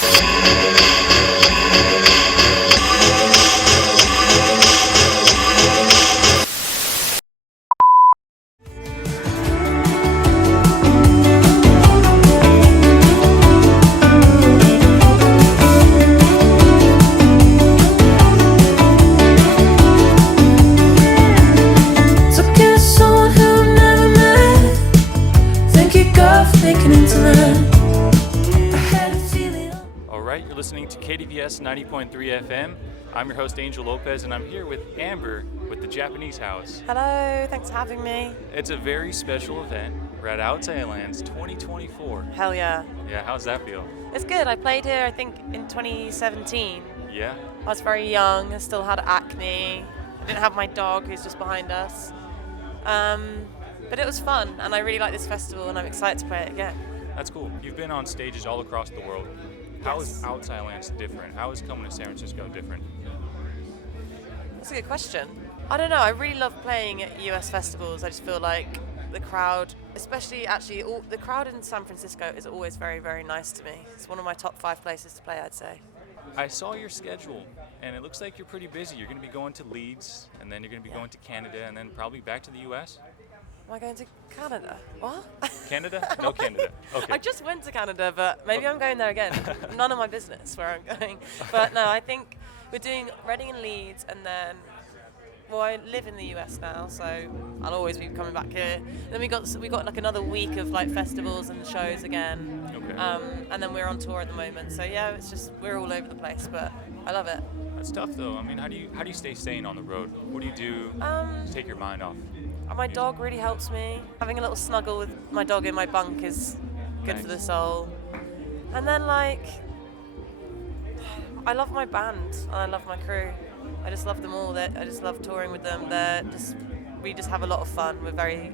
You're listening to Kdvs 90.3 FM. I'm your host Angel Lopez, and I'm here with Amber with the Japanese House. Hello, thanks for having me. It's a very special event. We're at Outsidelands 2024. Hell yeah. Yeah, how's that feel? It's good. I played here, I think, in 2017. Yeah? I was very young. I still had acne. I didn't have my dog, who's just behind us. But it was fun, and I really like this festival, and I'm excited to play it again. That's cool. You've been on stages all across the world. How is Outsidelands different? How is coming to San Francisco different? That's a good question. I don't know. I really love playing at US festivals. I just feel like the crowd, especially actually the crowd in San Francisco is always very, very nice to me. It's one of my top 5 places to play, I'd say. I saw your schedule, and it looks like you're pretty busy. You're going to be going to Leeds, and then you're going to be going to Canada, and then probably back to the US? Am I going to Canada? What? Canada? No, Canada. Okay. I just went to Canada, but maybe I'm going there again. None of my business where I'm going. But no, I think we're doing Reading and Leeds, and then, well, I live in the US now, so I'll always be coming back here. Then we got like another week of like festivals and shows again. Okay. And then we're on tour at the moment. So yeah, it's just we're all over the place, but I love it. That's tough though. I mean, how do you stay sane on the road? What do you do to take your mind off? My dog really helps me. Having a little snuggle with my dog in my bunk is good Nice. for the soul. And then like, I love my band and I love my crew. I just love them all. I just love touring with them. We just have a lot of fun. We're very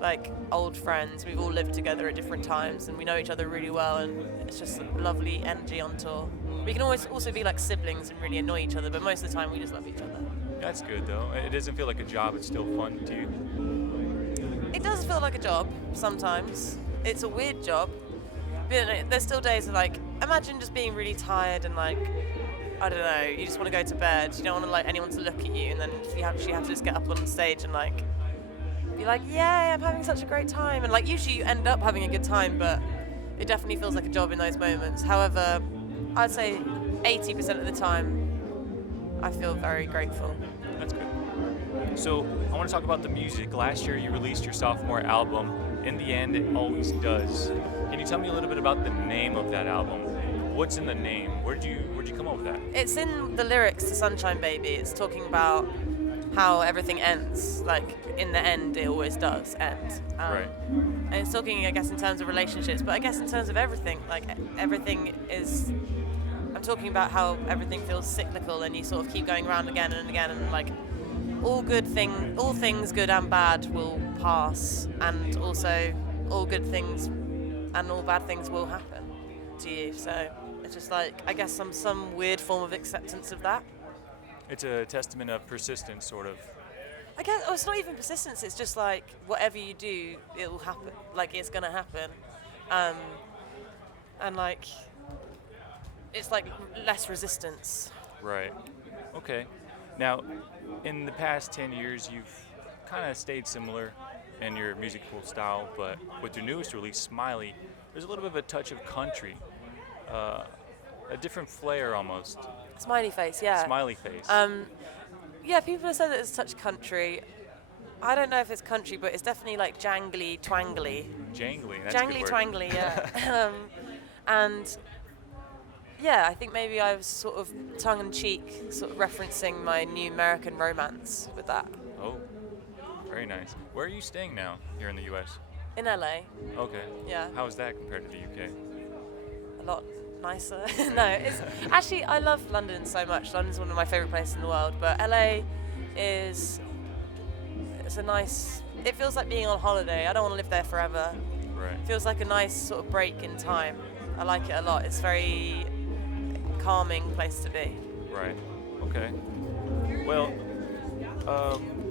like old friends. We've all lived together at different times and we know each other really well, and it's just a lovely energy on tour. We can always also be like siblings and really annoy each other, but most of the time we just love each other. That's good though. It doesn't feel like a job. It's still fun to you. It does feel like a job sometimes. It's a weird job. But there's still days of like, imagine just being really tired and like, I don't know, you just want to go to bed. You don't want to like anyone to look at you, and then you actually have to just get up on stage and like be like, yay, I'm having such a great time. And like usually you end up having a good time, but it definitely feels like a job in those moments. However, I'd say 80% of the time I feel very grateful. That's good. So I want to talk about the music. Last year you released your sophomore album, In the End It Always Does. Can you tell me a little bit about the name of that album? What's in the name? Where'd you come up with that? It's in the lyrics to Sunshine Baby. It's talking about how everything ends. Like, in the end, it always does end. Right. And it's talking, I guess, in terms of relationships, but I guess in terms of everything. Like, everything is... I'm talking about how everything feels cyclical and you sort of keep going around again and again, and like all things good and bad will pass, and also all good things and all bad things will happen to you. So it's just like, I guess some weird form of acceptance of that. It's a testament of persistence, sort of. I guess it's not even persistence. It's just like whatever you do, it will happen. Like it's gonna happen, and like. It's like less resistance. Right. Okay. Now, in the past 10 years, you've kind of stayed similar in your musical style, but with your newest release, Smiley, there's a little bit of a touch of country, a different flair almost. Smiley face, yeah. Smiley face. Yeah, people have said that it's a touch country. I don't know if it's country, but it's definitely like jangly, twangly. Jangly, that's a good Jangly, word. twangly, yeah. And yeah, I think maybe I was sort of tongue-in-cheek, sort of referencing my new American romance with that. Oh, very nice. Where are you staying now here in the U.S.? In LA, Okay. yeah, How is that compared to the U.K.? a lot nicer. No, it's actually, I love London so much. London's one of my favorite places in the world, but LA it's a nice, it feels like being on holiday. I don't want to live there forever. Right. It feels like a nice sort of break in time. I like it a lot. It's very calming place to be. Right. Okay. Well,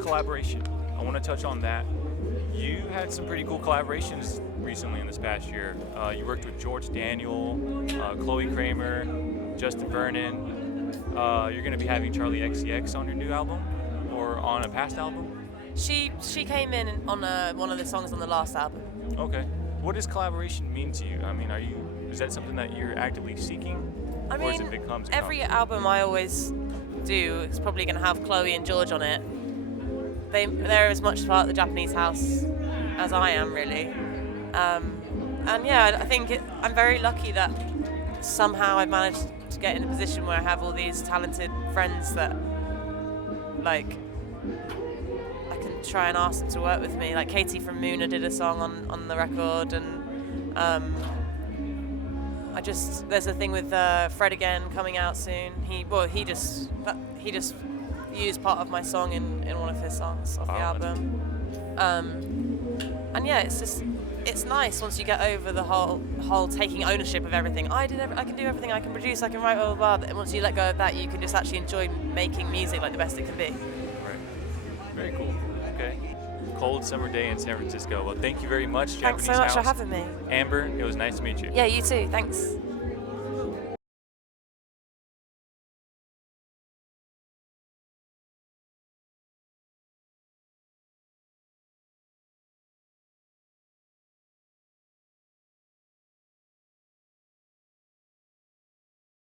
collaboration. I want to touch on that. You had some pretty cool collaborations recently in this past year. You worked with George Daniel, Chloe Kramer, Justin Vernon. You're going to be having Charlie XCX on your new album, or on a past album? She came in on one of the songs on the last album. Okay. What does collaboration mean to you? I mean, is that something that you're actively seeking? I or mean, it becomes every album I always do is probably going to have Chloe and George on it. They're as much part of the Japanese house as I am, really. And yeah, I think I'm very lucky that somehow I've managed to get in a position where I have all these talented friends that, like, I can try and ask them to work with me. Like Katie from Moona did a song on the record, and there's a thing with Fred Again coming out soon. He just used part of my song in one of his songs off the album. And yeah, it's nice once you get over the whole taking ownership of everything. I can do everything. I can produce. I can write. Blah blah blah. And once you let go of that, you can just actually enjoy making music like the best it can be. Right. Very cool. Okay. Cold summer day in San Francisco. Well, thank you very much, Thanks Japanese so much House. for having me. Amber, it was nice to meet you. Yeah, you too. Thanks.